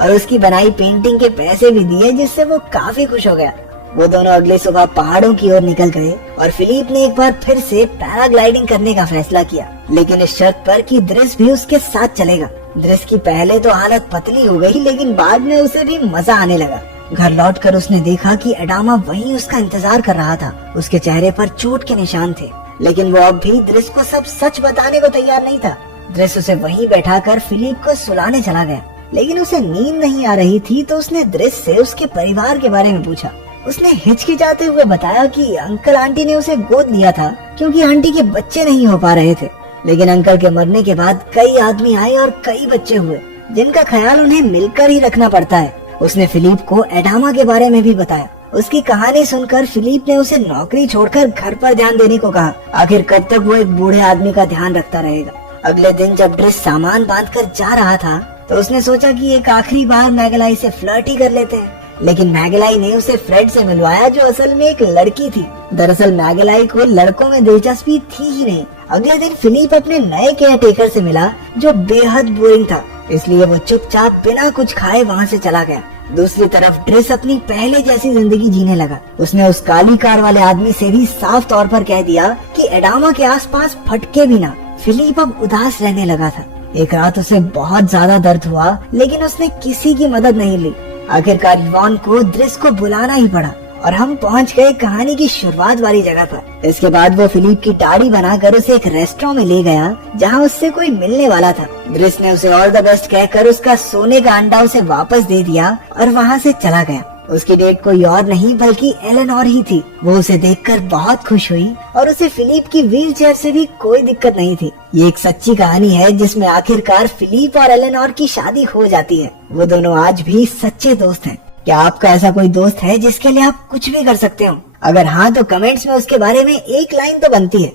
और उसकी बनाई पेंटिंग के पैसे भी दिए, जिससे वो काफी खुश हो गया। वो दोनों अगले सुबह पहाड़ों की ओर निकल गए और फिलिप ने एक बार फिर से पैराग्लाइडिंग करने का फैसला किया, लेकिन इस शर्त पर कि दृश्य भी उसके साथ चलेगा। दृश्य की पहले तो हालत पतली हो गई, लेकिन बाद में उसे भी मजा आने लगा। घर लौटकर उसने देखा कि एडामा वहीं उसका इंतजार कर रहा था। उसके चेहरे पर चोट के निशान थे, लेकिन वो अब भी दृश्य को सब सच बताने को तैयार नहीं था। दृश्य उसे वहीं बैठाकर फिलिप को सुलाने चला गया, लेकिन उसे नींद नहीं आ रही थी, तो उसने दृश्य से उसके परिवार के बारे में पूछा। उसने हिचकिचाते हुए बताया कि अंकल आंटी ने उसे गोद लिया था क्योंकि आंटी के बच्चे नहीं हो पा रहे थे, लेकिन अंकल के मरने के बाद कई आदमी आए और कई बच्चे हुए, जिनका ख्याल उन्हें मिलकर ही रखना पड़ता है। उसने फिलिप को एडामा के बारे में भी बताया। उसकी कहानी सुनकर फिलिप ने उसे नौकरी छोड़कर घर पर ध्यान देने को कहा। आखिर कब तक वो एक बूढ़े आदमी का ध्यान रखता रहेगा। अगले दिन जब ड्रेस सामान बांधकर जा रहा था, तो उसने सोचा कि एक आखिरी बार मैगलाई से फ्लर्ट ही कर लेते हैं, लेकिन मैगलाई ने उसे फ्रेड से मिलवाया, जो असल में एक लड़की थी। दरअसल मैगलाई को लड़कों में दिलचस्पी थी ही नहीं। अगले दिन फिलिप अपने नए केयर टेकर से मिला, जो बेहद बोरिंग था, इसलिए वो चुपचाप बिना कुछ खाए वहाँ से चला गया। दूसरी तरफ ड्रेस अपनी पहले जैसी जिंदगी जीने लगा। उसने उस काली कार वाले आदमी से भी साफ तौर पर कह दिया कि एडामा के आसपास फटके भी ना। फिलिप अब उदास रहने लगा था। एक रात उसे बहुत ज्यादा दर्द हुआ, लेकिन उसने किसी की मदद नहीं ली। आखिरकार इवान को दृश्य को बुलाना ही पड़ा और हम पहुंच गए कहानी की शुरुआत वाली जगह पर। इसके बाद वो फिलिप की दाढ़ी बनाकर उसे एक रेस्टोरेंट में ले गया, जहां उससे कोई मिलने वाला था। दृश्य ने उसे ऑल द बेस्ट कहकर उसका सोने का अंडा उसे वापस दे दिया और वहां से चला गया। उसकी डेट कोई और नहीं बल्कि एलेनोर ही थी। वो उसे देखकर बहुत खुश हुई और उसे फिलिप की व्हील चेयर से भी कोई दिक्कत नहीं थी। ये एक सच्ची कहानी है, जिसमें आखिरकार फिलिप और एलेनोर की शादी हो जाती है। वो दोनों आज भी सच्चे दोस्त हैं। क्या आपका ऐसा कोई दोस्त है जिसके लिए आप कुछ भी कर सकते हो? अगर हाँ, तो कमेंट्स में उसके बारे में एक लाइन तो बनती है।